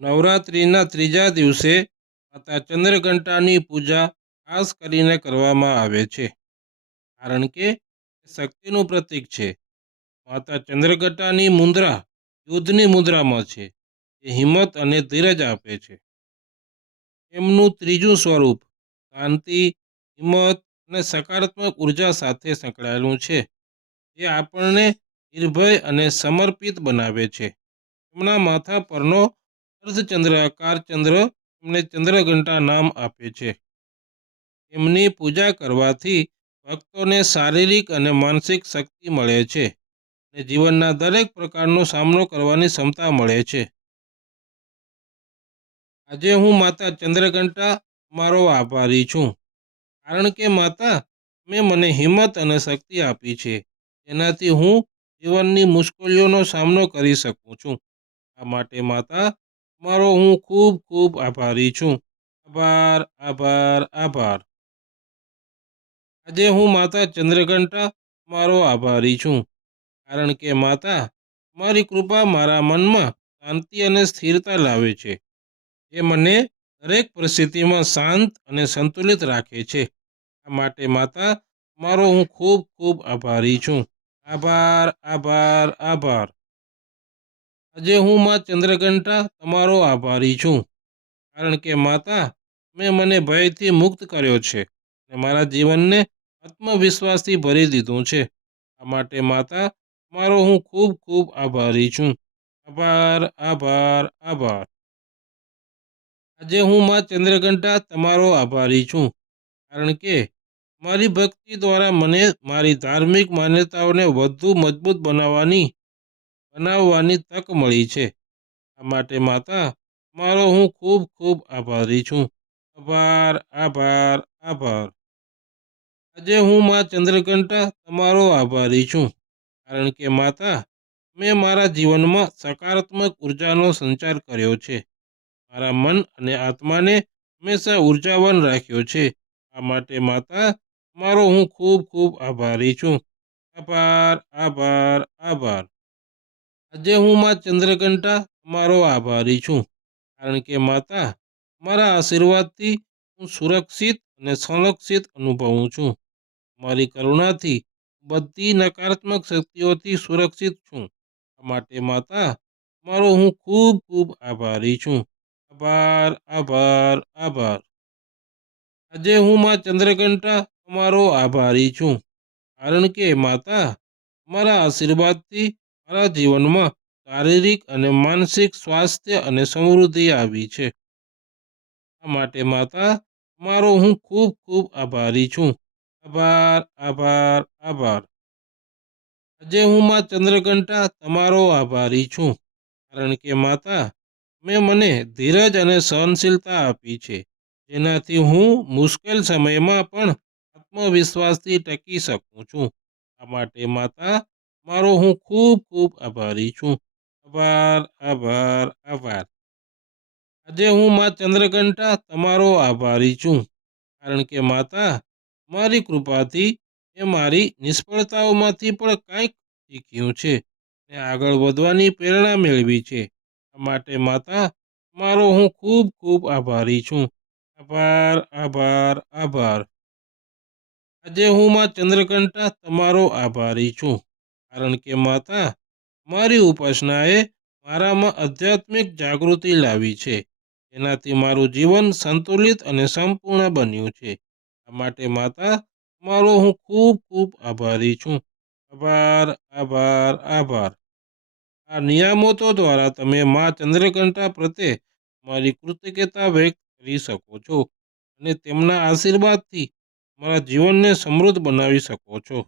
નવરાત્રિના ત્રીજા દિવસે માતા ચંદ્રઘંટાની પૂજા ખાસ કરીને કરવામાં આવે છે, કારણ કે તે શક્તિનું પ્રતીક છે. માતા ચંદ્રઘંટાની મુદ્રા યુદ્ધની મુદ્રામાં છે, જે હિંમત અને ધીરજ આપે છે. એમનું ત્રીજું સ્વરૂપ શાંતિ, હિંમત અને સકારાત્મક ઉર્જા સાથે સંકળાયેલું છે, જે આપણને નિર્ભય અને સમર્પિત બનાવે છે. એમના માથા પરનો અર્ધચંદ્રાકાર ચંદ્ર એમને ચંદ્રઘંટા નામ આપે છે. એમની પૂજા કરવાથી ભક્તોને શારીરિક અને માનસિક શક્તિ મળે છે અને જીવનના દરેક પ્રકારનો સામનો કરવાની ક્ષમતા મળે છે. આજે હું માતા ચંદ્રઘંટા મારો આભારી છું, કારણ કે માતા મેં મને હિંમત અને શક્તિ આપી છે, જેનાથી હું જીવનની મુશ્કેલીઓનો સામનો કરી શકું છું. આ માટે માતા મારો હું ખૂબ ખૂબ આભારી છું. આભાર, આભાર, આભાર. આજે હું માતા ચંદ્રઘંટા મારો આભારી છું, કારણ કે માતા મારી કૃપા મારા મનમાં શાંતિ અને સ્થિરતા લાવે છે, જે મને દરેક પરિસ્થિતિમાં શાંત અને સંતુલિત રાખે છે. આ માટે માતા મારો હું ખૂબ ખૂબ આભારી છું. આભાર, આભાર, આભાર. આજે હું માં ચંદ્રઘંટા તમારો આભારી છું, કારણ કે માતા મેં મને ભયથી મુક્ત કર્યો છે અને મારા જીવનને આત્મવિશ્વાસથી ભરી દીધું છે. આ માટે માતા મારો હું ખૂબ ખૂબ આભારી છું. આભાર, આભાર, આભાર. આજે હું માં ચંદ્રઘંટા તમારો આભારી છું, કારણ કે મારી ભક્તિ દ્વારા મને મારી ધાર્મિક માન્યતાઓને વધુ મજબૂત બનાવવાની તક મળી છે. આ માટે માતા મારો હું ખૂબ ખૂબ આભારી છું. આભાર, આભાર, આભાર. આજે હું માં ચંદ્રઘંટા તમારો આભારી છું, કારણ કે માતા મેં મારા જીવનમાં સકારાત્મક ઉર્જાનો સંચાર કર્યો છે. મારા મન અને આત્માને હંમેશા ઉર્જાવાન રાખ્યો છે. આ માટે માતા મારો હું ખૂબ ખૂબ આભારી છું. આભાર, આભાર, આભાર. આજે હું માં ચંદ્રઘંટા તમારો આભારી છું, કારણ કે માતા મારા આશીર્વાદથી હું સુરક્ષિત અને સંરક્ષિત અનુભવું છું. મારી કરુણાથી બધી નકારાત્મક શક્તિઓથી સુરક્ષિત છું. આ માટે માતા મારો હું ખૂબ ખૂબ આભારી છું. આભાર, આભાર, આભાર. આજે હું માં ચંદ્રઘંટા તમારો આભારી છું, કારણ કે માતા મારા આશીર્વાદથી મારા જીવનમાં શારીરિક અને માનસિક સ્વાસ્થ્ય અને સમૃદ્ધિ આવી છે. આ માટે માતા મારો હું ખૂબ ખૂબ આભારી છું. આભાર, આભાર, આભાર. આજે હું માં ચંદ્રઘંટા તમારો આભારી છું, કારણ કે માતા મેં મને ધીરજ અને સહનશીલતા આપી છે, જેનાથી હું મુશ્કેલ સમયમાં પણ આત્મવિશ્વાસથી ટકી શકું છું. આ માટે માતા મારો હું ખૂબ ખૂબ આભારી છું. આભાર, આભાર, આભાર. આજે હું માં ચંદ્રઘંટા તમારો આભારી છું, કારણ કે માતા મારી કૃપાથી મેં મારી નિષ્ફળતાઓમાંથી પણ કંઈક શીખ્યું છે અને આગળ વધવાની પ્રેરણા મેળવી છે. આ માટે માતા મારો હું ખૂબ ખૂબ આભારી છું. આભાર, આભાર, આભાર. આજે હું માં ચંદ્રઘંટા તમારો આભારી છું, કારણ કે માતા મારી ઉપાસનાએ મારામાં આધ્યાત્મિક જાગૃતિ લાવી છે, જેનાથી મારું જીવન સંતુલિત અને સંપૂર્ણ બન્યું છે. આ માટે માતા મારો હું ખૂબ ખૂબ આભારી છું. આભાર, આભાર, આભાર. આ નિયામતો દ્વારા તમે મા ચંદ્રઘંટા પ્રત્યે મારી કૃતજ્ઞતા વ્યક્ત કરી શકો છો અને તેમના આશીર્વાદથી મારા જીવનને સમૃદ્ધ બનાવી શકો છો.